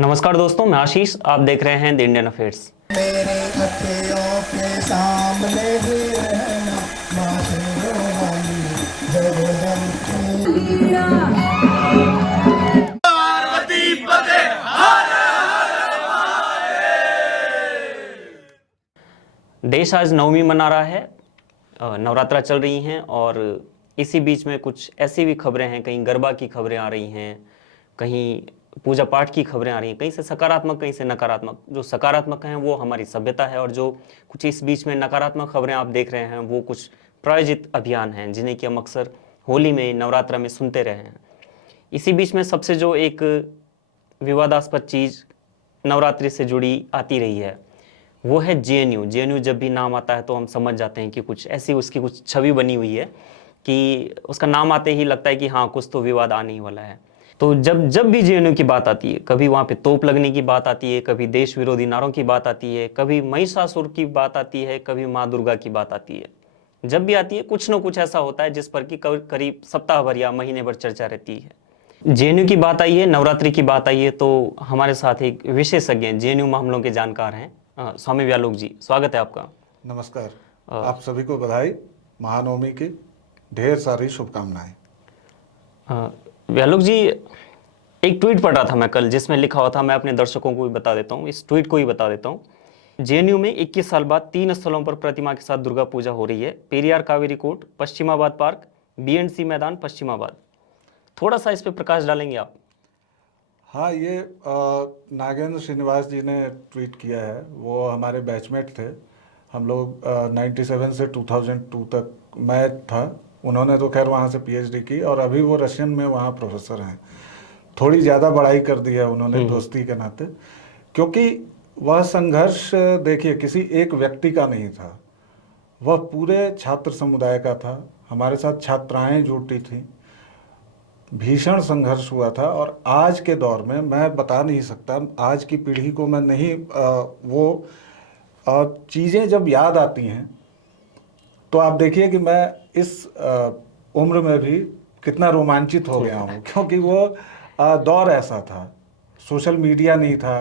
नमस्कार दोस्तों, मैं आशीष। आप देख रहे हैं द इंडियन अफेयर्स। मेरे अखियों के सामने ही रहना, माँ शेरों वाली जगदम्बी। देश आज नवमी मना रहा है। नवरात्रा चल रही हैं और इसी बीच में कुछ ऐसी भी खबरें हैं, कहीं गरबा की खबरें आ रही हैं, कहीं पूजा पाठ की खबरें आ रही हैं, कहीं से सकारात्मक कहीं से नकारात्मक। जो सकारात्मक हैं वो हमारी सभ्यता है, और जो कुछ इस बीच में नकारात्मक खबरें आप देख रहे हैं वो कुछ प्रायोजित अभियान हैं, जिन्हें कि हम अक्सर होली में, नवरात्रा में सुनते रहे हैं। इसी बीच में सबसे जो एक विवादास्पद चीज़ नवरात्रि से जुड़ी आती रही है वो है जेएनयू। जेएनयू जब भी नाम आता है तो हम समझ जाते हैं कि कुछ ऐसी उसकी कुछ छवि बनी हुई है कि उसका नाम आते ही लगता है कि हाँ, कुछ तो विवाद आने ही वाला है। तो जब जब भी जेएनयू की बात आती है, कभी वहाँ पे तोप लगने की बात आती है, कभी देश विरोधी नारों की बात आती है, कभी महिषासुर की बात आती है, कभी माँ दुर्गा की बात आती है। जब भी आती है कुछ ना कुछ ऐसा होता है जिस पर कि करीब सप्ताह भर या महीने भर चर्चा रहती है। जेएनयू की बात आई है, नवरात्रि की बात आई है, तो हमारे साथ एक विशेषज्ञ जेएनयू मामलों के जानकार हैं, स्वामी व्यालोक जी। स्वागत है आपका। नमस्कार। आप सभी को बधाई, महानवमी की ढेर सारी शुभकामनाएं। व्यालोक जी, एक ट्वीट पढ़ रहा था मैं कल, जिसमें लिखा हुआ था, मैं अपने दर्शकों को भी बता देता हूँ, इस ट्वीट को ही बता देता हूँ। जेएनयू में 21 साल बाद 3 स्थलों पर प्रतिमा के साथ दुर्गा पूजा हो रही है। पेरियार कावेरी कोर्ट, पश्चिमाबाद पार्क, बीएंडसी मैदान, पश्चिमाबाद। थोड़ा सा इस पे प्रकाश डालेंगे आप? हाँ, ये नागेंद्र श्रीनिवास जी ने ट्वीट किया है। वो हमारे बैचमेट थे। हम लोग 97 से 2002 तक मैं था। उन्होंने तो खैर वहाँ से पीएचडी की और अभी वो रशियन में वहाँ प्रोफेसर हैं। थोड़ी ज़्यादा बड़ाई कर दी है उन्होंने दोस्ती के नाते, क्योंकि वह संघर्ष देखिए किसी एक व्यक्ति का नहीं था, वह पूरे छात्र समुदाय का था। हमारे साथ छात्राएं जुटी थीं, भीषण संघर्ष हुआ था। और आज के दौर में मैं बता नहीं सकता, आज की पीढ़ी को मैं नहीं वो चीज़ें जब याद आती हैं तो आप देखिए कि मैं इस उम्र में भी कितना रोमांचित हो गया हूँ, क्योंकि वो दौर ऐसा था। सोशल मीडिया नहीं था,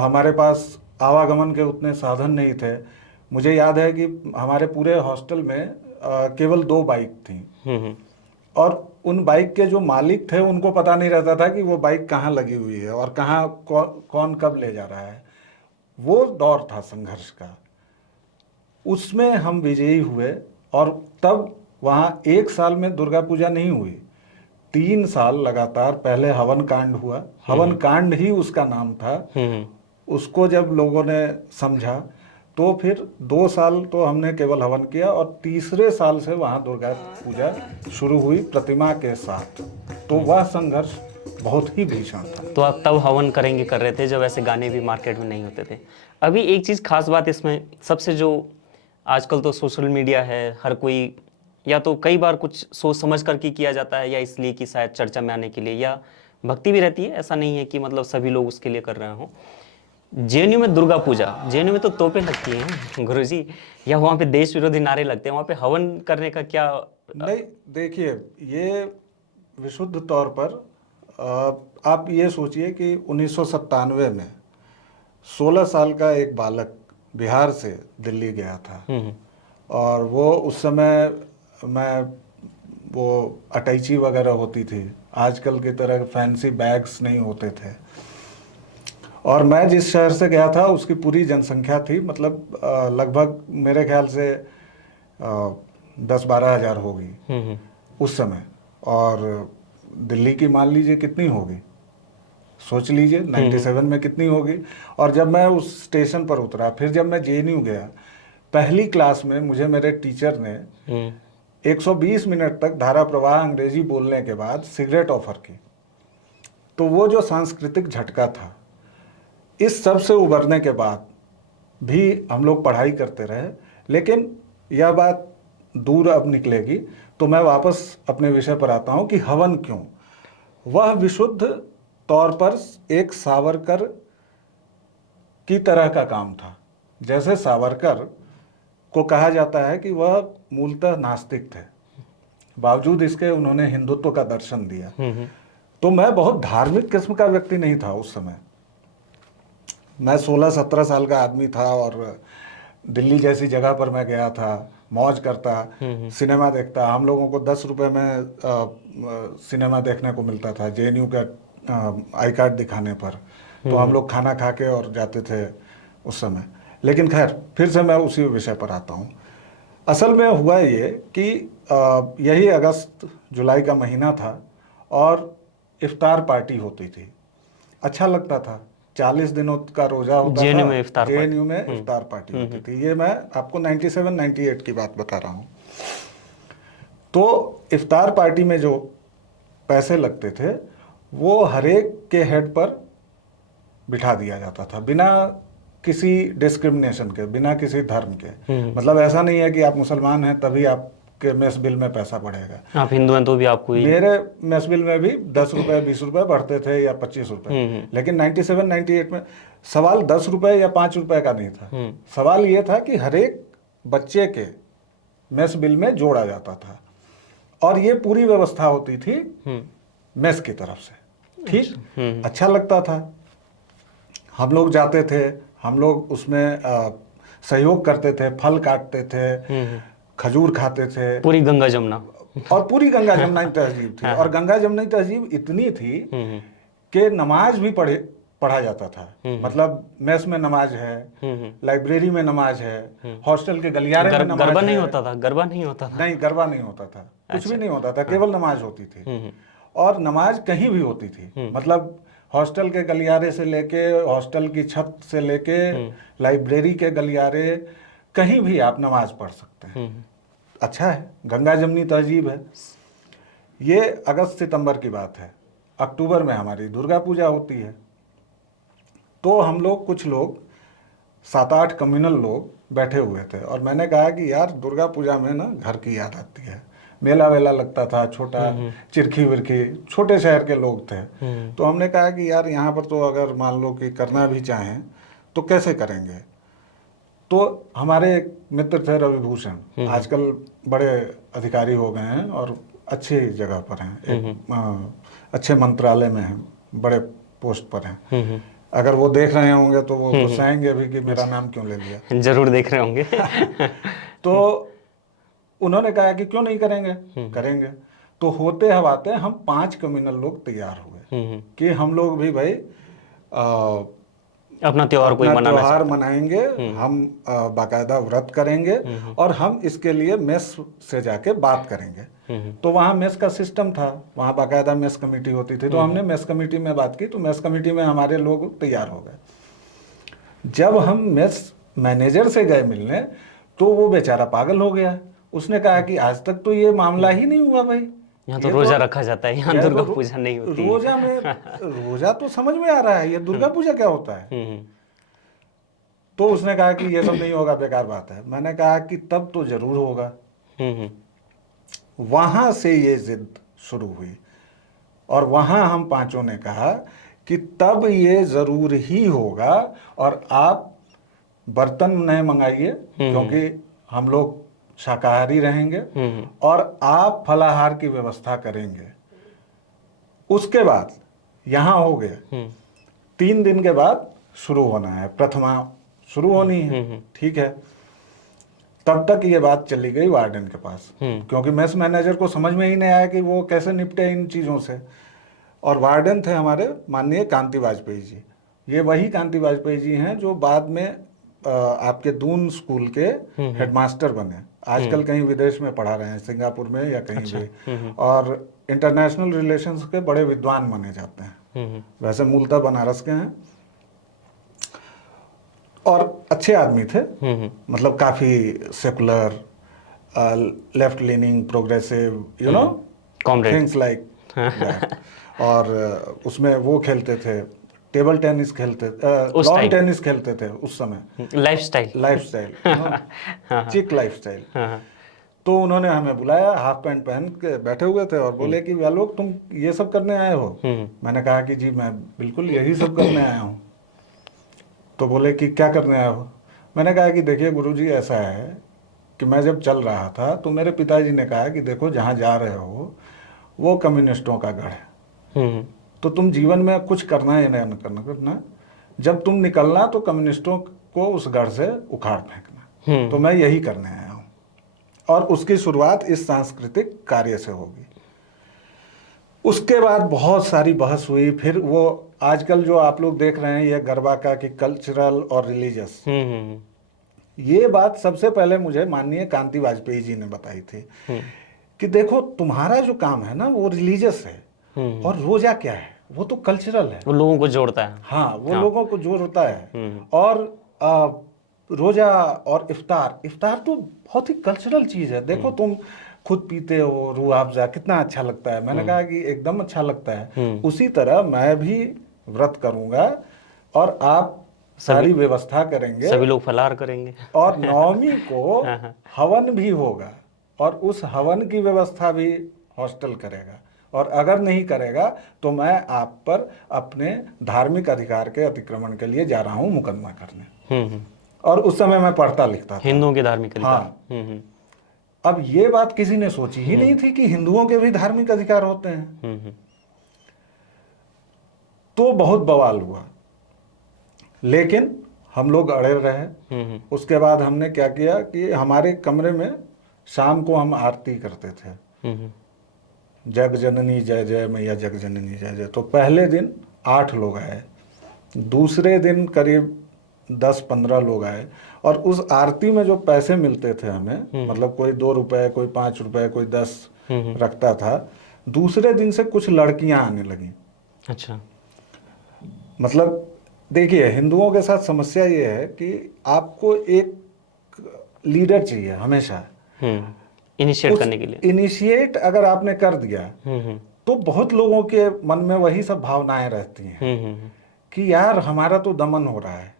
हमारे पास आवागमन के उतने साधन नहीं थे। मुझे याद है कि हमारे पूरे हॉस्टल में केवल 2 बाइक थी, और उन बाइक के जो मालिक थे उनको पता नहीं रहता था कि वो बाइक कहाँ लगी हुई है और कहाँ कौन कब ले जा रहा है। वो दौर था संघर्ष का, उसमें हम विजयी हुए। और तब वहाँ 1 साल में दुर्गा पूजा नहीं हुई, 3 साल लगातार। पहले हवन कांड हुआ, हवन कांड ही उसका नाम था। उसको जब लोगों ने समझा तो फिर 2 साल तो हमने केवल हवन किया, और तीसरे साल से वहाँ दुर्गा पूजा शुरू हुई प्रतिमा के साथ। तो वह संघर्ष बहुत ही भीषण था। तो आप तब हवन करेंगे कर रहे थे जब ऐसे गाने भी मार्केट में नहीं होते थे। अभी एक चीज़ खास बात इसमें सबसे, जो आजकल तो सोशल मीडिया है, हर कोई या तो कई बार कुछ सोच समझ करके किया जाता है, या इसलिए कि शायद चर्चा में आने के लिए, या भक्ति भी रहती है। ऐसा नहीं है कि मतलब सभी लोग उसके लिए कर रहे हों। जेएनयू में दुर्गा पूजा, जेएनयू में तो तोपें लगती हैं गुरुजी, या वहाँ पे देश विरोधी नारे लगते हैं, वहाँ पे हवन करने का क्या? नहीं, देखिए, ये विशुद्ध तौर पर आप ये सोचिए कि 1997 में 16 साल का एक बालक बिहार से दिल्ली गया था, और वो उस समय मैं वो अटैची वगैरह होती थी, आजकल की तरह फैंसी बैग्स नहीं होते थे। और मैं जिस शहर से गया था उसकी पूरी जनसंख्या थी, मतलब लगभग मेरे ख्याल से 10-12 हज़ार होगी उस समय। और दिल्ली की मान लीजिए कितनी होगी, सोच लीजिए 97 में कितनी होगी। और जब मैं उस स्टेशन पर उतरा, फिर जब मैं जेएनयू गया, पहली क्लास में मुझे मेरे टीचर ने 120 मिनट तक धारा प्रवाह अंग्रेजी बोलने के बाद सिगरेट ऑफर की। तो वो जो सांस्कृतिक झटका था, इस सब से उबरने के बाद भी हम लोग पढ़ाई करते रहे। लेकिन यह बात दूर अब निकलेगी, तो मैं वापस अपने विषय पर आता हूं कि हवन क्यों। वह विशुद्ध तौर पर एक सावरकर की तरह का काम था। जैसे सावरकर को कहा जाता है कि वह मूलतः नास्तिक थे, बावजूद इसके उन्होंने हिंदुत्व का दर्शन दिया। तो मैं बहुत धार्मिक किस्म का व्यक्ति नहीं था उस समय। मैं 16-17 साल का आदमी था और दिल्ली जैसी जगह पर मैं गया था, मौज करता, सिनेमा देखता। हम लोगों को 10 रुपए में सिनेमा देखने को मिलता था JNU का आई कार्ड दिखाने पर। तो हम लोग खाना खा के और जाते थे उस समय। लेकिन खैर, फिर से मैं उसी विषय पर आता हूँ। असल में हुआ ये कि यही अगस्त जुलाई का महीना था और इफ्तार पार्टी होती थी। अच्छा लगता था। 40 दिनों का रोजा होता था। JNU में इफ्तार पार्टी। JNU में इफ्तार पार्टी होती थी। ये मैं आपको 97-98 की बात बता रहा हूँ। तो इफ्तार पार्टी में जो पैसे लगते थे वो हर एक के हेड पर बिठा दिया जाता था, बिना किसी डिस्क्रिमिनेशन के, बिना किसी धर्म के। मतलब ऐसा नहीं है कि आप मुसलमान हैं तभी आपके मेस बिल में पैसा बढ़ेगा। आप हिंदू हैं तो भी आपको मेरे मेस बिल में भी 10 रुपए 20 रुपए बढ़ते थे या 25 रुपए। लेकिन 97-98 में सवाल 10 रुपए या 5 रुपए का नहीं था। सवाल ये था कि हर एक बच्चे के मेस बिल में जोड़ा जाता था और ये पूरी व्यवस्था होती थी मेस की तरफ से। ठीक, अच्छा लगता था। हम लोग जाते थे, हम लोग उसमें सहयोग करते थे, फल काटते थे, खजूर खाते थे। पूरी गंगा जमुना और पूरी गंगा जमुना तहजीब थी। और गंगा जमुना तहजीब इतनी थी कि नमाज भी पढ़ा जाता था। मतलब मेस में नमाज है, लाइब्रेरी में नमाज है, हॉस्टल के गलियारे में नमाज गरबा है। नहीं होता था? गरबा नहीं होता था? नहीं, गरबा नहीं होता था, कुछ भी नहीं होता था, केवल नमाज होती थी। और नमाज कहीं भी होती थी। मतलब हॉस्टल के गलियारे से लेके, हॉस्टल की छत से लेके, लाइब्रेरी के गलियारे, कहीं भी आप नमाज पढ़ सकते हैं। अच्छा है, गंगा जमुनी तहजीब है। ये अगस्त सितंबर की बात है। अक्टूबर में हमारी दुर्गा पूजा होती है। तो हम लोग, कुछ लोग 7-8 कम्युनल लोग बैठे हुए थे और मैंने कहा कि यार दुर्गा पूजा में ना घर की याद आती है। मेला वेला लगता था छोटा, चिरखी विरखी, छोटे शहर के लोग थे। तो हमने कहा कि यार यहाँ पर तो अगर मान लो कि करना भी चाहें तो कैसे करेंगे। तो हमारे एक मित्र थे रविभूषण, आजकल बड़े अधिकारी हो गए हैं और अच्छी जगह पर हैं, एक अच्छे मंत्रालय में हैं, बड़े पोस्ट पर हैं। अगर वो देख रहे होंगे तो वो गुस्साएंगे भी कि मेरा नाम क्यों ले लिया। जरूर देख रहे होंगे। तो उन्होंने कहा कि क्यों नहीं करेंगे, करेंगे। तो होते हवाते हम 5 कम्युनल लोग तैयार हुए कि हम लोग भी भाई अपना त्योहार कोई मनाना त्योहार मनाएंगे, हम बाकायदा व्रत करेंगे और हम इसके लिए मेस से जाके बात करेंगे। तो वहाँ मेस का सिस्टम था, वहाँ बाकायदा मेस कमेटी होती थी। तो हमने मेस कमेटी में बात की, तो मेस कमेटी में हमारे लोग तैयार हो गए। जब हम मेस मैनेजर से गए मिलने तो वो बेचारा पागल हो गया। उसने कहा कि आज तक तो ये मामला ही नहीं हुआ भाई, यहाँ तो रोजा रखा जाता है, यहाँ दुर्गा पूजा नहीं होती। रोजा में, रोजा तो समझ में आ रहा है, ये दुर्गा पूजा क्या होता है। तो उसने कहा कि ये सब नहीं होगा, बेकार बात है। मैंने कहा कि तब तो जरूर होगा। वहां से ये जिद शुरू हुई और वहां हम पांचों ने कहा कि तब ये जरूर ही होगा और आप बर्तन नए मंगाइए क्योंकि हम लोग शाकाहारी रहेंगे और आप फलाहार की व्यवस्था करेंगे। उसके बाद यहां हो गया 3 दिन के बाद शुरू होना है, प्रथमा शुरू होनी है। ठीक है, तब तक ये बात चली गई वार्डन के पास क्योंकि मेस मैनेजर को समझ में ही नहीं आया कि वो कैसे निपटे इन चीज़ों से। और वार्डन थे हमारे माननीय कांति वाजपेयी जी। ये वही कांति वाजपेयी जी हैं जो बाद में आपके दून स्कूल के हेडमास्टर बने। आजकल कहीं विदेश में पढ़ा रहे हैं, सिंगापुर में या कहीं भी, और इंटरनेशनल रिलेशंस के बड़े विद्वान माने जाते हैं। वैसे मूलतः बनारस के हैं और अच्छे आदमी थे। मतलब काफी secular, left leaning, progressive, you know, things like that. और उसमें वो खेलते थे, टेबल टेनिस खेलते, लॉन टेनिस खेलते थे उस समय। लाइफस्टाइल चिक लाइफस्टाइल। तो उन्होंने हमें बुलाया, हाफ पैंट पहन के बैठे हुए थे और बोले कि या लोग तुम ये सब करने आए हो। मैंने कहा कि जी मैं बिल्कुल यही सब करने आया हूँ। तो बोले कि क्या करने आए हो। मैंने कहा कि देखिए गुरुजी, ऐसा है कि मैं जब चल रहा था तो मेरे पिताजी ने कहा कि देखो जहाँ जा रहे हो वो कम्युनिस्टों का गढ़ है, तो तुम जीवन में कुछ करना है या नहीं करना, जब तुम निकलना तो कम्युनिस्टों को उस गढ़ से उखाड़ फेंकना। तो मैं यही करने आया हूँ, और उसकी शुरुआत इस सांस्कृतिक कार्य से होगी। उसके बाद बहुत सारी बहस हुई। फिर वो आजकल जो आप लोग देख रहे हैं ये गरबा का कि कल्चरल और रिलीजियस, ये बात सबसे पहले मुझे माननीय कांति वाजपेयी जी ने बताई थी कि देखो तुम्हारा जो काम है ना वो रिलीजियस है, और रोजा क्या है, वो तो कल्चरल है, वो लोगों को जोड़ता है। हाँ वो लोगों को जोड़ता है। और रोजा और इफ्तार, इफ्तार तो बहुत ही कल्चरल चीज है। देखो तुम खुद पीते हो रूह अफ़ज़ा, कितना अच्छा लगता है। मैंने कहा कि एकदम अच्छा लगता है। उसी तरह मैं भी व्रत करूंगा और आप सारी व्यवस्था करेंगे, सभी लोग फलाहार करेंगे, और नवमी को हवन भी होगा, और उस हवन की व्यवस्था भी हॉस्टल करेगा, और अगर नहीं करेगा तो मैं आप पर अपने धार्मिक अधिकार के अतिक्रमण के लिए जा रहा हूं मुकदमा करने। और उस समय मैं पढ़ता लिखता था, हिंदुओं के धार्मिक अधिकार। हाँ। अब ये बात किसी ने सोची ही नहीं थी कि हिंदुओं के भी धार्मिक अधिकार होते हैं। तो बहुत बवाल हुआ, लेकिन हम लोग अड़े रहे। उसके बाद हमने क्या किया कि हमारे कमरे में शाम को हम आरती करते थे, जग जननी जय जय मैया जग जननी जय जय। तो पहले दिन 8 लोग आए, दूसरे दिन करीब 10-15 लोग आए, और उस आरती में जो पैसे मिलते थे हमें, मतलब कोई 2 रुपए, कोई 5 रुपए, कोई 10 रखता था, दूसरे दिन से कुछ लड़कियां आने लगी। अच्छा। मतलब देखिए हिंदुओं के साथ समस्या ये है कि आपको एक लीडर चाहिए हमेशा, इनिशिएट करने के लिए। इनिशिएट अगर आपने कर दिया तो बहुत लोगों के मन में वही सब भावनाएं रहती हैं कि यार हमारा तो दमन हो रहा है,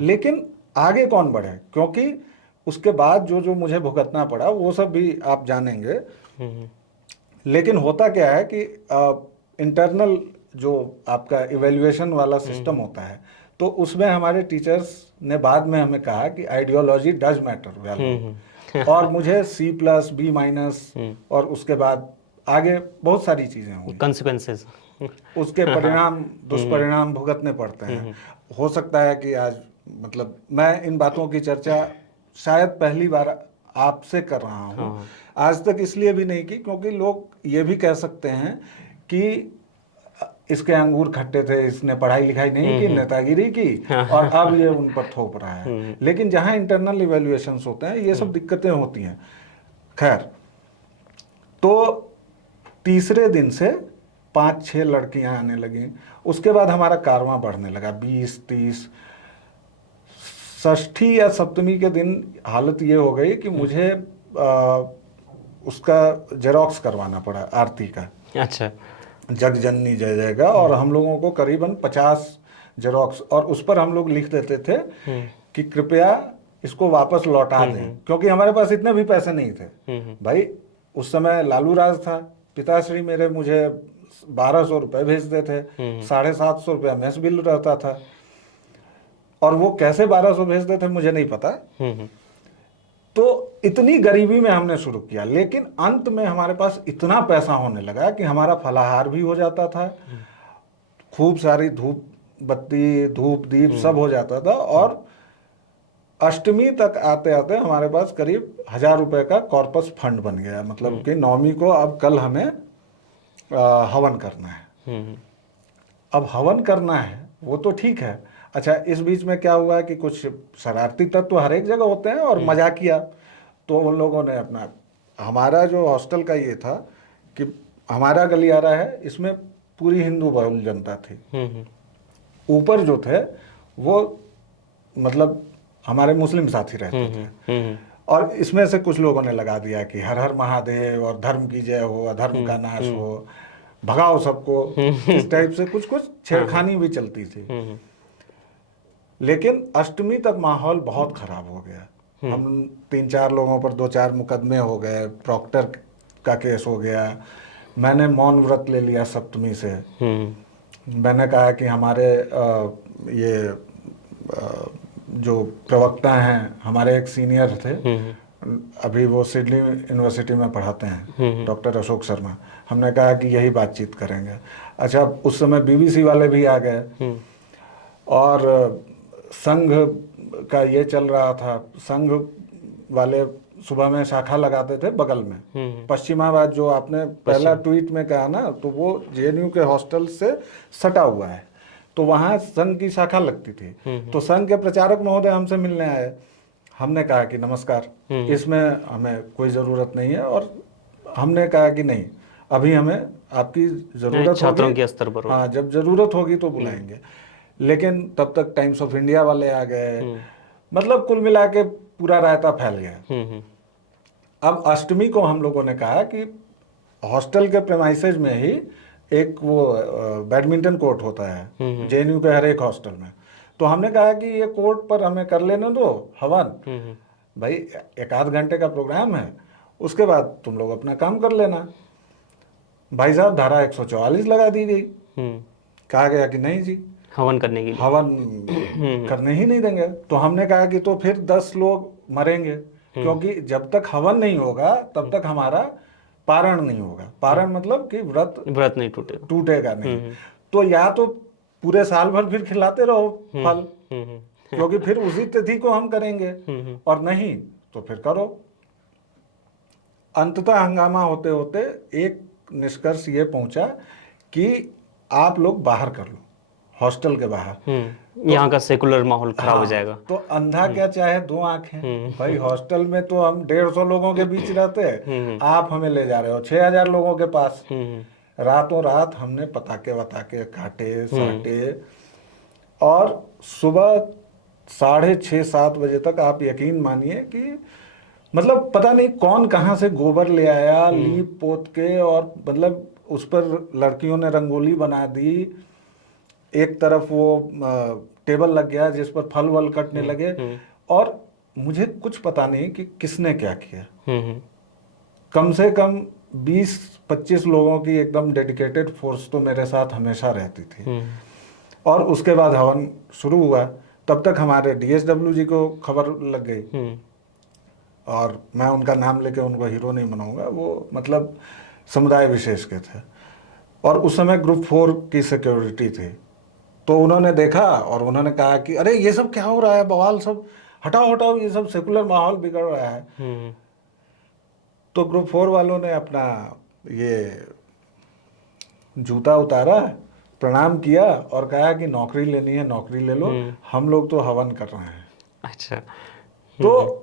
लेकिन आगे कौन बढ़े। क्योंकि उसके बाद जो जो मुझे भुगतना पड़ा वो सब भी आप जानेंगे। लेकिन होता क्या है कि इंटरनल जो आपका इवेल्युएशन वाला सिस्टम होता है, तो उसमें हमारे टीचर्स ने बाद में हमें कहा कि आइडियोलॉजी डज मैटर वैल्यू, और मुझे C+, B- और उसके बाद आगे बहुत सारी चीजें हुई, कंसिक्वेंसेस, उसके परिणाम दुष्परिणाम भुगतने पड़ते हैं। हो सकता है कि आज मतलब मैं इन बातों की चर्चा शायद पहली बार आपसे कर रहा हूँ। आज तक इसलिए भी नहीं की क्योंकि लोग ये भी कह सकते हैं कि इसके अंगूर खट्टे थे, इसने पढ़ाई लिखाई नहीं की, नेतागिरी की, और अब ये उन पर थोप रहा है। लेकिन जहां इंटरनल इवैल्यूएशंस होते हैं ये सब दिक्कतें होती हैं। खैर, तो तीसरे दिन से 5-6 लड़कियां आने लगी। उसके बाद हमारा कारवां बढ़ने लगा, 20-30। षष्ठी या सप्तमी के दिन हालत ये हो गई कि मुझे उसका जेरोक्स करवाना पड़ा आरती का। अच्छा। जग जननी जय जय का, और हम लोगों को करीबन 50 जेरोक्स, और उस पर हम लोग लिख देते थे कि कृपया इसको वापस लौटा दें, क्योंकि हमारे पास इतने भी पैसे नहीं थे। भाई उस समय लालू राज था, पिताश्री मेरे मुझे 1200 रुपए भेजते थे, 750 रुपया मेस बिल रहता था, और वो कैसे 1200 भेजते थे मुझे नहीं पता। तो इतनी गरीबी में हमने शुरू किया, लेकिन अंत में हमारे पास इतना पैसा होने लगा कि हमारा फलाहार भी हो जाता था, खूब सारी धूप बत्ती धूप दीप सब हो जाता था, और अष्टमी तक आते आते हमारे पास करीब 1000 रुपए का कॉर्पस फंड बन गया। मतलब कि नवमी को अब कल हमें हवन करना है। अब हवन करना है वो तो ठीक है। अच्छा, इस बीच में क्या हुआ कि कुछ शरारती तत्व तो हर एक जगह होते हैं, और मजा किया। तो उन लोगों ने अपना, हमारा जो हॉस्टल का ये था कि हमारा गलियारा है, इसमें पूरी हिंदू बहुल जनता थी। ऊपर जो थे वो मतलब हमारे मुस्लिम साथी रहते थे, और इसमें से कुछ लोगों ने लगा दिया कि हर हर महादेव और धर्म की जय हो, अधर्म का नाश हो, भगाओ सबको। इस टाइप से कुछ कुछ छेड़खानी भी चलती थी। लेकिन अष्टमी तक माहौल बहुत खराब हो गया। हम 3-4 लोगों पर 2-4 मुकदमे हो गए, प्रॉक्टर का केस हो गया। मैंने मौन व्रत ले लिया सप्तमी से। मैंने कहा कि हमारे जो प्रवक्ता हैं, हमारे एक सीनियर थे, अभी वो सिडनी यूनिवर्सिटी में पढ़ाते हैं, डॉक्टर अशोक शर्मा। हमने कहा कि यही बातचीत करेंगे। अच्छा, उस समय बीबीसी वाले भी आ गए और संघ का ये चल रहा था, संघ वाले सुबह में शाखा लगाते थे बगल में। पश्चिमाबाद जो आपने पहला ट्वीट में कहा ना, तो वो जेएनयू के हॉस्टल से सटा हुआ है, तो वहाँ संघ की शाखा लगती थी। तो संघ के प्रचारक महोदय हमसे मिलने आए, हमने कहा कि नमस्कार, इसमें हमें कोई ज़रूरत नहीं है, और हमने कहा कि नहीं, अभी हमें आपकी ज़रूरत छात्रों होगी, के स्तर पर हाँ जब ज़रूरत होगी तो बुलाएंगे। लेकिन तब तक टाइम्स ऑफ इंडिया वाले आ गए, मतलब कुल मिला के पूरा रायता फैल गया। अब अष्टमी को हम लोगों ने कहा कि हॉस्टल के प्रेमाइसेज में ही एक वो बैडमिंटन कोर्ट होता है जेएनयू के हर एक हॉस्टल में, तो हमने कहा कि ये कोर्ट पर हमें कर लेने दो हवन, भाई 1 आध घंटे का प्रोग्राम है, उसके बाद तुम लोग अपना काम कर लेना। भाई साहब धारा 144 लगा दी गई, कहा गया कि नहीं जी, हवन करने के लिए, हवन करने ही नहीं देंगे। तो हमने कहा कि तो फिर 10 लोग मरेंगे, क्योंकि जब तक हवन नहीं होगा तब तक हमारा पारण नहीं होगा। पारण मतलब कि व्रत नहीं टूटेगा। टूटेगा नहीं। तो या तो पूरे साल भर फिर खिलाते रहो फल, क्योंकि फिर उसी तिथि को हम करेंगे, और नहीं तो फिर करो। अंततः हंगामा होते होते एक निष्कर्ष ये पहुंचा कि आप लोग बाहर कर लो, हॉस्टल के बाहर, यहाँ का सेकुलर माहौल खराब हो जाएगा। तो अंधा क्या चाहे 2 आंखें, भाई हॉस्टल में तो हम 150 लोगों के बीच रहते हैं, आप हमें ले जा रहे हो 6000 लोगों के पास। रातों रात हमने पटाखे वटाखे काटे साटे, और सुबह 6:30-7 बजे तक आप यकीन मानिए कि मतलब पता नहीं कौन कहाँ से गोबर ले आया, लीप पोत के, और मतलब उस पर लड़कियों ने रंगोली बना दी, एक तरफ वो टेबल लग गया जिस पर फल वल कटने लगे, और मुझे कुछ पता नहीं कि किसने क्या किया। कम से कम 20-25 लोगों की एकदम डेडिकेटेड फोर्स तो मेरे साथ हमेशा रहती थी। और उसके बाद हवन शुरू हुआ, तब तक हमारे डीएसडब्ल्यू जी को खबर लग गई, और मैं उनका नाम लेके उनको हीरो नहीं बनाऊंगा, वो मतलब समुदाय विशेष के थे, और उस समय ग्रुप 4 की सिक्योरिटी थी। तो उन्होंने देखा और उन्होंने कहा कि अरे ये सब क्या हो रहा है, बवाल सब हटाओ हटाओ, ये सब सेकुलर माहौल बिगड़ रहा है। तो ग्रुप 4 वालों ने अपना ये जूता उतारा, प्रणाम किया और कहा कि नौकरी लेनी है नौकरी ले लो, हम लोग तो हवन कर रहे हैं। अच्छा। तो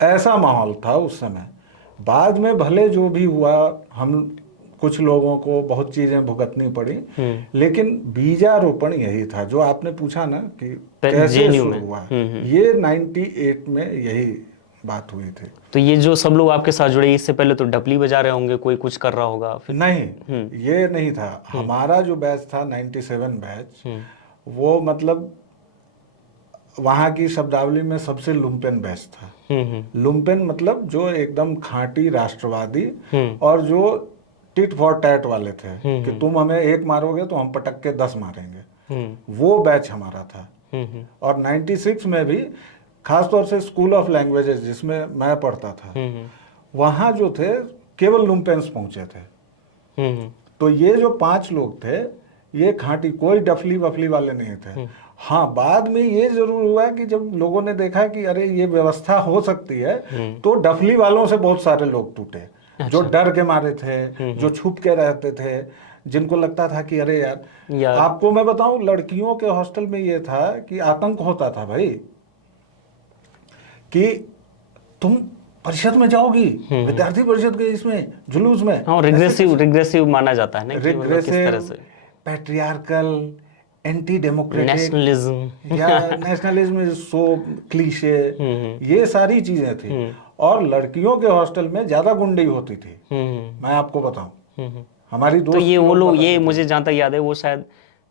ऐसा माहौल था उस समय। बाद में भले जो भी हुआ, हम कुछ लोगों को बहुत चीजें भुगतनी पड़ी, लेकिन बीजारोपण यही था जो आपने पूछा ना कि कैसे शुरू हुआ। ये 98 में यही बात हुई थी। तो ये जो सब लोग आपके साथ जुड़े, इससे पहले तो डपली बजा रहे होंगे, कोई कुछ कर रहा होगा फिर? नहीं, ये नहीं था। हमारा जो बैच था 97 बैच, वो मतलब वहाँ की शब्दावली में सबसे लुम्पेन बैच था। लुम्पेन मतलब जो एकदम खांटी राष्ट्रवादी, और जो टिट फॉर टैट वाले थे कि तुम हमें 1 मारोगे तो हम पटक के 10 मारेंगे, वो बैच हमारा था। और 96 में भी खासतौर से स्कूल ऑफ लैंग्वेजेस जिसमें मैं पढ़ता था, वहाँ जो थे केवल लुम्पेन्स पहुंचे थे। तो ये जो 5 लोग थे, ये खांटी, कोई डफली वफली वाले नहीं थे। हाँ, बाद में ये जरूर हुआ कि जब लोगों ने देखा कि अरे ये व्यवस्था हो सकती है, तो डफली वालों से बहुत सारे लोग टूटे। अच्छा। जो डर के मारे थे, जो छुप के रहते थे, जिनको लगता था कि अरे यार आपको मैं बताऊं, लड़कियों के हॉस्टल में ये था कि आतंक होता था भाई, कि तुम परिषद में जाओगी, विद्यार्थी परिषद के इसमें जुलूस में। हाँ, रिग्रेसिव माना जाता है ना, regressive, patriarchal, anti democratic, nationalism या नेशनलिज्म इज सो क्लीशे, ये सारी चीजें थी। और लड़कियों के हॉस्टल में ज्यादा गुंडई होती थी, मैं आपको बताऊं। हमारी दोस्त, तो ये वो लोग, ये मुझे जहाँ तक याद है, वो शायद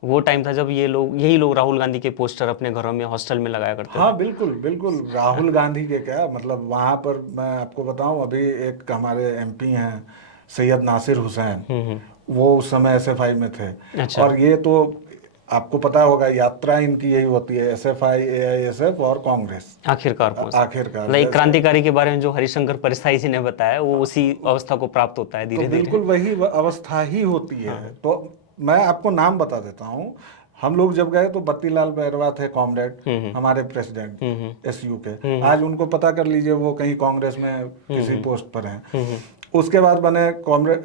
वो टाइम था जब यही लोग राहुल गांधी के पोस्टर अपने घरों में हॉस्टल में लगाया करते थे। हाँ बिल्कुल बिल्कुल, राहुल गांधी के क्या मतलब, वहाँ पर मैं आपको बताऊं, अभी एक हमारे एमपी हैं सैयद नासिर हुसैन, वो उस समय SFI में थे। अच्छा। और ये तो आपको पता होगा, यात्रा इनकी यही होती है, SFI, AISF और कांग्रेस, आखिरकार लाइक क्रांतिकारी के बारे में जो हरिशंकर परसाई जी ने बताया, वो उसी अवस्था को प्राप्त होता है धीरे धीरे। बिल्कुल वही अवस्था ही होती है। तो मैं आपको नाम बता देता हूँ। हम लोग जब गए तो बत्तीलाल बैरवा थे कॉमरेड, हमारे प्रेसिडेंट एसयू के। आज उनको पता कर लीजिए, वो कहीं कांग्रेस में किसी पोस्ट पर हैं। उसके बाद बने कॉमरेड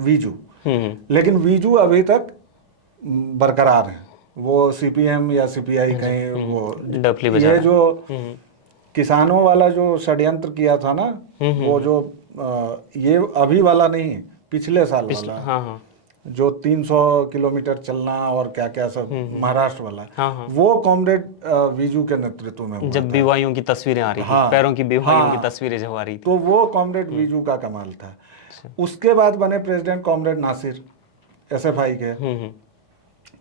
वीजू, लेकिन वीजू अभी तक बरकरार हैं। वो सीपीएम या सीपीआई कहीं वो डफली बजा ये रहा जो किसानों वाला जो षड्यंत्र किया था ना, वो जो ये अभी वाला नहीं, पिछले साल वाला, हाँ हाँ जो 300 किलोमीटर चलना और क्या क्या सब, महाराष्ट्र वाला, हाँ। वो कॉमरेड वीजू के नेतृत्व में हुआ जब था। बीवाइयों की तस्वीरें आ रही थी, हाँ, पैरों की बीवाइयों हाँ, की तस्वीरें जब आ रही थी, तो वो कॉमरेड वीजू का कमाल था। उसके बाद बने प्रेसिडेंट कॉमरेड नासिर, एसएफआई के।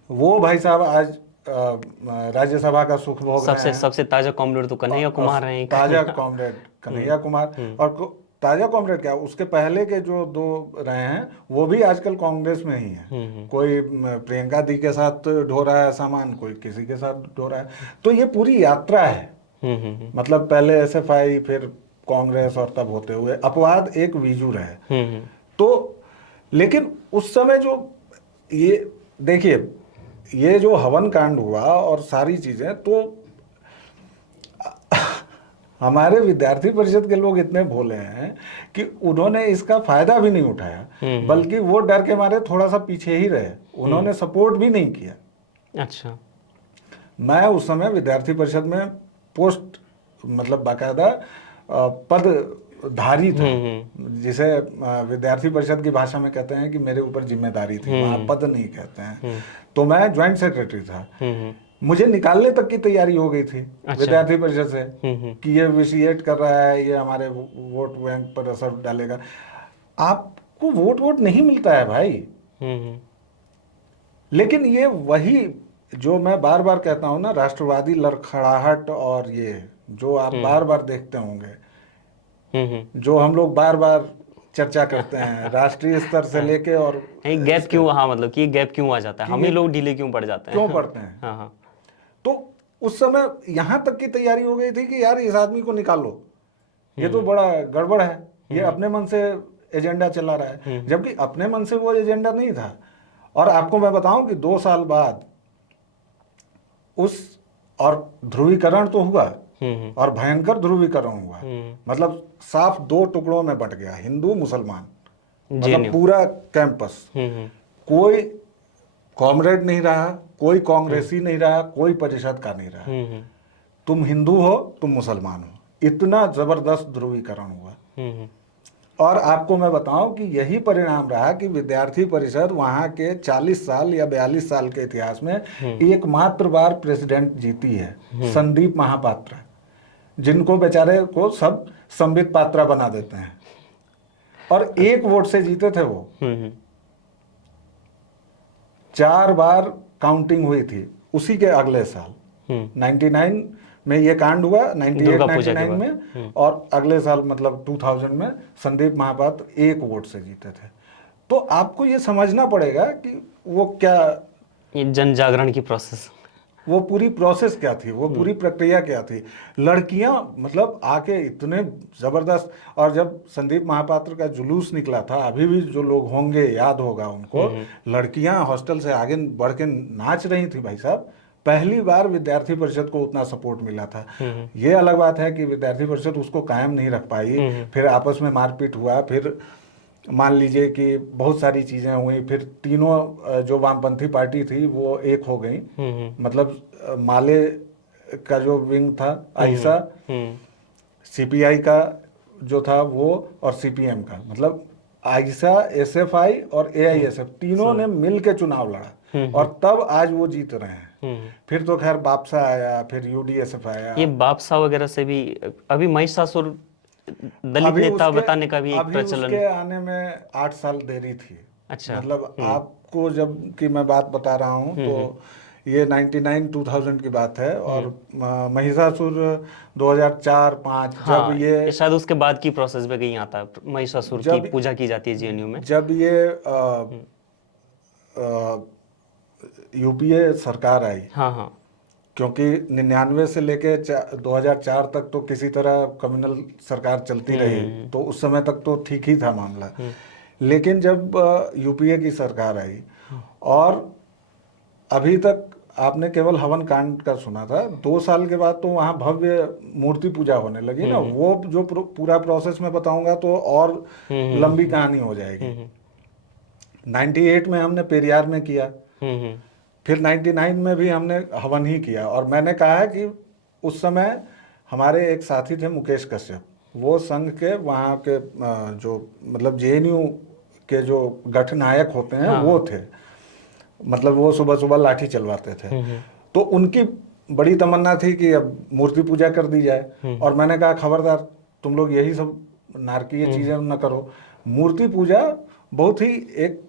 वो भाई साहब आज राज्यसभा का सुख भोग रहे हैं। सबसे ताजा कॉमरेड तो कन्हैया कुमार हैं। ताजा कॉमरेड कन्हैया कुमार, और ताजा कॉमरेड क्या, उसके पहले के जो दो रहे हैं वो भी आजकल कांग्रेस में ही है। कोई प्रियंका दी के साथ ढो रहा है सामान, कोई किसी के साथ ढो रहा है। तो ये पूरी यात्रा है। मतलब पहले एसएफआई, फिर कांग्रेस, और तब होते हुए अपवाद एक वीजू रहे। तो लेकिन उस समय जो ये देखिए, ये जो हवन कांड हुआ और सारी चीजें, तो हमारे विद्यार्थी परिषद के लोग इतने भोले हैं कि उन्होंने इसका फायदा भी नहीं उठाया, बल्कि वो डर के मारे थोड़ा सा पीछे ही रहे, उन्होंने सपोर्ट भी नहीं किया। अच्छा। मैं उस समय विद्यार्थी परिषद में पोस्ट, मतलब बाकायदा पदधारी था, जिसे विद्यार्थी परिषद की भाषा में कहते हैं कि मेरे ऊपर जिम्मेदारी थी, वहाँ पद नहीं कहते हैं। तो मैं ज्वाइंट सेक्रेटरी था। मुझे निकालने तक की तैयारी हो गई थी विद्यार्थी परिषद से कि ये विशिएट कर रहा है, ये हमारे वोट बैंक पर असर डालेगा। आपको वोट नहीं मिलता है भाई। लेकिन ये वही जो मैं बार बार कहता हूं ना, राष्ट्रवादी लड़खड़ाहट, और ये जो आप बार बार देखते होंगे, जो हम लोग बार बार चर्चा करते हैं राष्ट्रीय स्तर से लेके, और गैप क्यों, हाँ मतलब कि गैप क्यों आ जाता है, हम ही लोग ढीले क्यों पड़ जाते हैं, क्यों पड़ते हैं। हाँ हाँ। तो उस समय यहां तक की तैयारी हो गई थी कि यार इस आदमी को निकालो, ये तो बड़ा गड़बड़ है, ये अपने मन से एजेंडा चला रहा है, जबकि अपने मन से वो एजेंडा नहीं था। और आपको मैं बताऊं कि 2 साल बाद और ध्रुवीकरण तो हुआ, और भयंकर ध्रुवीकरण हुआ। मतलब साफ 2 टुकड़ों में बंट गया, हिंदू मुसलमान, मतलब पूरा कैंपस। कोई कॉमरेड नहीं रहा, कोई कांग्रेसी नहीं रहा, कोई परिषद का नहीं रहा। तुम हिंदू हो, तुम मुसलमान हो, इतना जबरदस्त ध्रुवीकरण हुआ। और आपको मैं बताऊं कि यही परिणाम रहा कि विद्यार्थी परिषद वहां के 40 साल या 42 साल के इतिहास में एकमात्र बार प्रेसिडेंट जीती है, संदीप महापात्र, जिनको बेचारे को सब संबित पात्रा बना देते हैं, और 1 वोट से जीते थे वो। 4 बार काउंटिंग हुई थी उसी के अगले साल। 99 में ये कांड हुआ, 98-99 में, और अगले साल मतलब 2000 में संदीप महापात्र 1 वोट से जीते थे। तो आपको ये समझना पड़ेगा कि वो क्या, ये जन जागरण की प्रोसेस, वो पूरी प्रोसेस क्या थी, वो पूरी प्रक्रिया क्या थी। लड़कियां मतलब आके इतने जबरदस्त, और जब संदीप महापात्र का जुलूस निकला था, अभी भी जो लोग होंगे याद होगा उनको, लड़कियां हॉस्टल से आगे बढ़ के नाच रही थी भाई साहब। पहली बार विद्यार्थी परिषद को उतना सपोर्ट मिला था। ये अलग बात है कि विद्यार्थी परिषद उसको कायम नहीं रख पाई, फिर आपस में मारपीट हुआ, फिर मान लीजिए कि बहुत सारी चीजें हुई, फिर तीनों जो वामपंथी पार्टी थी वो एक हो गई। मतलब माले का जो विंग था, आइसा, सीपीआई का जो था वो, और सीपीएम का, मतलब आइसा, एसएफआई और एआईएसएफ, तीनों ने मिल के चुनाव लड़ा, और तब आज वो जीत रहे हैं। फिर तो खैर बापसा आया, फिर यूडीएसएफ आया। ये बापसा वगैरह से भी अभी महिषासुर दलित नेता बताने का भी एक प्रचलन, उसके आने में 8 साल देरी थी। अच्छा। मतलब आपको जब की मैं बात बता रहा हूँ तो ये 99-2000 की बात है, और महिषासुर 2004-5, हाँ, जब ये शायद उसके बाद की प्रोसेस में कहीं आता है, महिषासुर की पूजा की जाती है जेएनयू में। जब ये यूपीए सरकार आई, हाँ हाँ, क्योंकि 99 से लेके 2004 तक तो किसी तरह कम्युनल सरकार चलती रही, तो उस समय तक तो ठीक ही था मामला। लेकिन जब यूपीए की सरकार आई और अभी तक आपने केवल हवन कांड का सुना था, 2 साल के बाद तो वहाँ भव्य मूर्ति पूजा होने लगी ना। वो जो पूरा प्रोसेस मैं बताऊंगा तो और लंबी कहानी हो जाएगी। 98 में हमने पेरियार में किया, फिर 99 में भी हमने हवन ही किया। और मैंने कहा है कि उस समय हमारे एक साथी थे मुकेश कश्यप, वो संघ के वहाँ के जो मतलब जेएनयू के जो गठनायक होते हैं वो थे। मतलब वो सुबह सुबह लाठी चलवाते थे। तो उनकी बड़ी तमन्ना थी कि अब मूर्ति पूजा कर दी जाए। और मैंने कहा खबरदार, तुम लोग यही सब नारकीय चीजें न करो। मूर्ति पूजा बहुत ही एक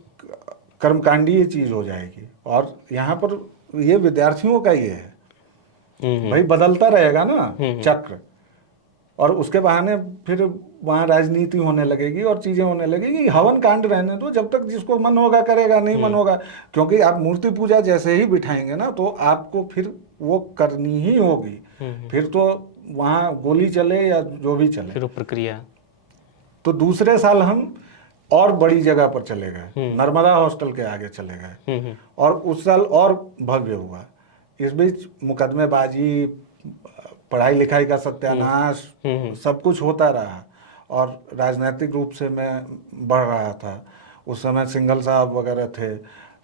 कर्मकांडीय चीज हो जाएगी। और यहाँ पर ये विद्यार्थियों का ये है, भाई बदलता रहेगा ना चक्र, और उसके बहाने फिर वहाँ राजनीति होने लगेगी और चीजें होने लगेगी। हवन कांड रहने दो, जब तक जिसको मन होगा करेगा, नहीं मन होगा। क्योंकि आप मूर्ति पूजा जैसे ही बिठाएंगे ना तो आपको फिर वो करनी ही होगी। फिर तो वहाँ गोली चले या जो भी चले, फिर वो प्रक्रिया। तो दूसरे साल हम और बड़ी जगह पर चले गए, नर्मदा हॉस्टल के आगे चले गए, और उस साल और भव्य हुआ। इस बीच मुकदमेबाजी, पढ़ाई लिखाई का सत्यानाश, सब कुछ होता रहा। और राजनीतिक रूप से मैं बढ़ रहा था। उस समय सिंघल साहब वगैरह थे,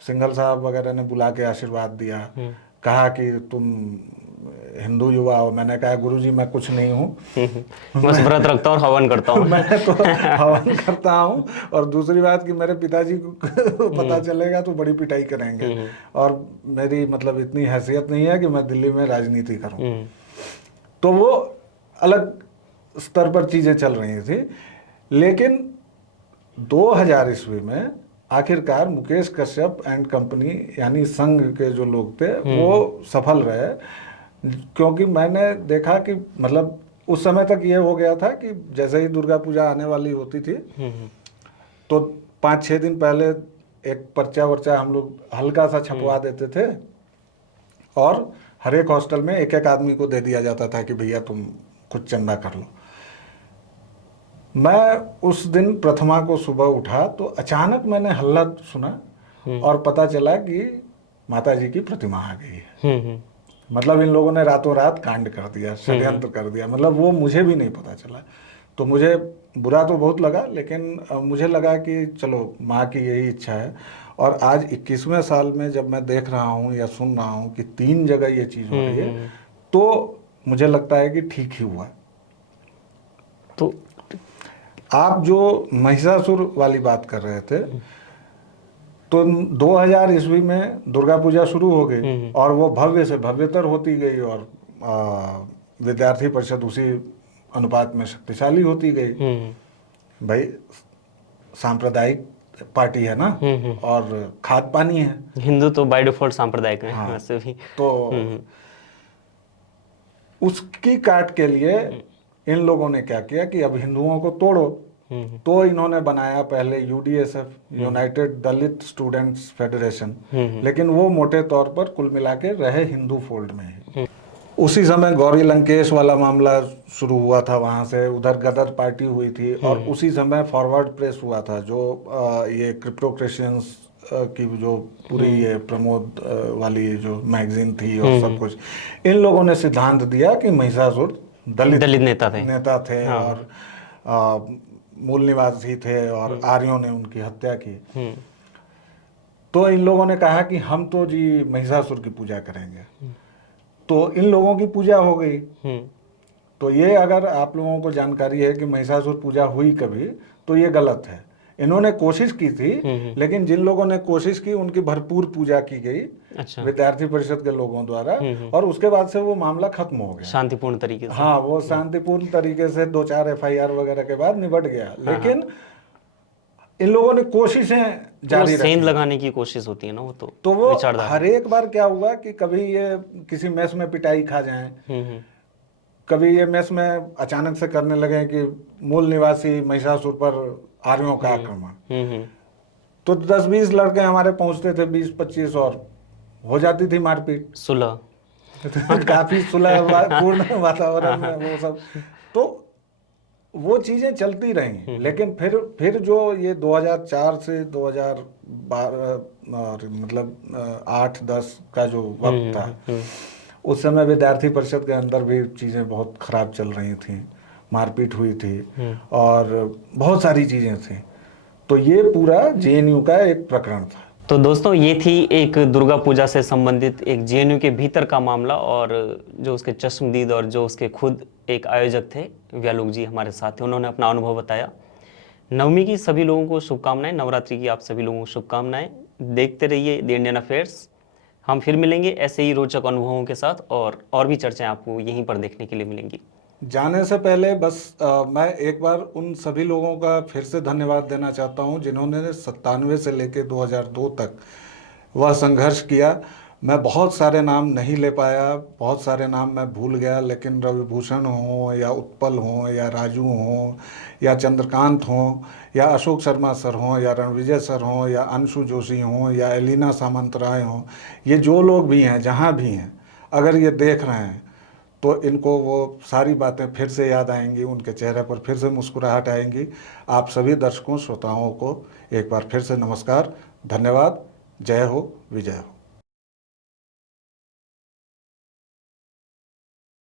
सिंघल साहब वगैरह ने बुला के आशीर्वाद दिया, कहा कि तुम हिंदू युवा हो। मैंने कहा गुरुजी मैं कुछ नहीं हूँ, बस व्रत रखता हूँ और हवन करता हूँ। मैं तो हवन करता हूँ। और दूसरी बात कि मेरे पिताजी को पता चलेगा तो बड़ी पिटाई करेंगे, और मेरी मतलब इतनी हैसियत नहीं है कि मैं दिल्ली में राजनीति करूँ। तो वो अलग स्तर पर चीजें चल रही थी। लेकिन 2000 ईस्वी में आखिरकार मुकेश कश्यप एंड कंपनी यानी संघ के जो लोग थे वो सफल रहे। क्योंकि मैंने देखा कि मतलब उस समय तक ये हो गया था कि जैसे ही दुर्गा पूजा आने वाली होती थी तो 5-6 दिन पहले एक पर्चा वर्चा हम लोग हल्का सा छपवा देते थे, और हर एक हॉस्टल में एक एक आदमी को दे दिया जाता था कि भैया तुम कुछ चंदा कर लो। मैं उस दिन प्रथमा को सुबह उठा तो अचानक मैंने हल्ला सुना, और पता चला कि माता जी की प्रतिमा आ गई है। मतलब इन लोगों ने रातों रात कांड कर दिया, षड्यंत्र कर दिया। मतलब वो मुझे भी नहीं पता चला। तो मुझे बुरा तो बहुत लगा, लेकिन मुझे लगा कि चलो माँ की यही इच्छा है। और आज 21वें साल में जब मैं देख रहा हूँ या सुन रहा हूँ कि 3 जगह ये चीज़ हो रही है, तो मुझे लगता है कि ठीक ही हुआ। तो आप जो महिषासुर वाली बात कर रहे थे, तो 2000 ईस्वी में दुर्गा पूजा शुरू हो गई, और वो भव्य से भव्यतर होती गई, और विद्यार्थी परिषद उसी अनुपात में शक्तिशाली होती गई। भाई सांप्रदायिक पार्टी है ना, और खाद पानी है। हिंदू तो बाय डिफॉल्ट सांप्रदायिक है। हाँ, वैसे भी तो उसकी काट के लिए इन लोगों ने क्या किया कि अब हिंदुओं को तोड़ो। तो इन्होंने बनाया पहले यूडीएसएफ, यूनाइटेड दलित स्टूडेंट्स फेडरेशन, लेकिन वो मोटे तौर पर कुल मिला के रहे हिंदू फोल्ड में ही। उसी समय गौरी लंकेश वाला मामला शुरू हुआ था, वहां से उधर गदर पार्टी हुई थी, और उसी समय फॉरवर्ड प्रेस हुआ था, जो ये क्रिप्टो क्रिश्चियंस की जो पूरी ये प्रमोद वाली जो मैगजीन थी और सब कुछ। इन लोगों ने सिद्धांत दिया कि महिषासुर दलित नेता थे और मूल निवासी थे, और आर्यों ने उनकी हत्या की। तो इन लोगों ने कहा कि हम तो जी महिषासुर की पूजा करेंगे। तो इन लोगों की पूजा हो गई। तो ये अगर आप लोगों को जानकारी है कि महिषासुर पूजा हुई कभी, तो ये गलत है। इन्होंने कोशिश की थी, लेकिन जिन लोगों ने कोशिश की उनकी भरपूर पूजा की गई। अच्छा। विद्यार्थी परिषद के लोगों द्वारा, और उसके बाद से वो मामला खत्म हो गया शांतिपूर्ण तरीके से। हाँ, वो शांतिपूर्ण तरीके से 2-4 FIR वगैरह के बाद निपट गया। लेकिन इन लोगों ने कोशिशें जारी रखी। सेंध लगाने की कोशिश होती है ना, तो वो हर एक बार क्या हुआ कि कभी ये किसी मेस में पिटाई खा जाएं, कभी ये मेस में अचानक से करने लगे कि मूल निवासी महिषासुर पर आर्यों का आक्रमण। तो 10-20 लड़के हमारे पहुंचते थे, 20-25, और हो जाती थी मारपीट, सुलह। काफी सुलह पूर्ण वातावरण में वो सब। तो वो चीज़ें चलती रही, लेकिन फिर जो ये 2004 से 2012 और मतलब 8-10 का जो वक्त था, उस समय विद्यार्थी परिषद के अंदर भी चीज़ें बहुत खराब चल रही थी, मारपीट हुई थी और बहुत सारी चीज़ें थी। तो ये पूरा जेएनयू का एक प्रकरण था। तो दोस्तों ये थी एक दुर्गा पूजा से संबंधित एक जेएनयू के भीतर का मामला, और जो उसके चश्मदीद और जो उसके खुद एक आयोजक थे व्यालोक जी हमारे साथ थे, उन्होंने अपना अनुभव बताया। नवमी की सभी लोगों को शुभकामनाएं, नवरात्रि की आप सभी लोगों को शुभकामनाएं। देखते रहिए द इंडियन अफेयर्स। हम फिर मिलेंगे ऐसे ही रोचक अनुभवों के साथ, और भी चर्चाएं आपको यहीं पर देखने के लिए मिलेंगी। जाने से पहले बस मैं एक बार उन सभी लोगों का फिर से धन्यवाद देना चाहता हूं जिन्होंने 97 से लेकर 2002 तक वह संघर्ष किया। मैं बहुत सारे नाम नहीं ले पाया, बहुत सारे नाम मैं भूल गया, लेकिन रविभूषण हो या उत्पल हो या राजू हो या चंद्रकांत हो या अशोक शर्मा सर हों या रणविजय सर हों या अंशु जोशी हों या एलिना सामंत राय हों, ये जो लोग भी हैं जहाँ भी हैं, अगर ये देख रहे हैं तो इनको वो सारी बातें फिर से याद आएंगी, उनके चेहरे पर फिर से मुस्कुराहट आएंगी। आप सभी दर्शकों श्रोताओं को एक बार फिर से नमस्कार, धन्यवाद। जय हो, विजय हो।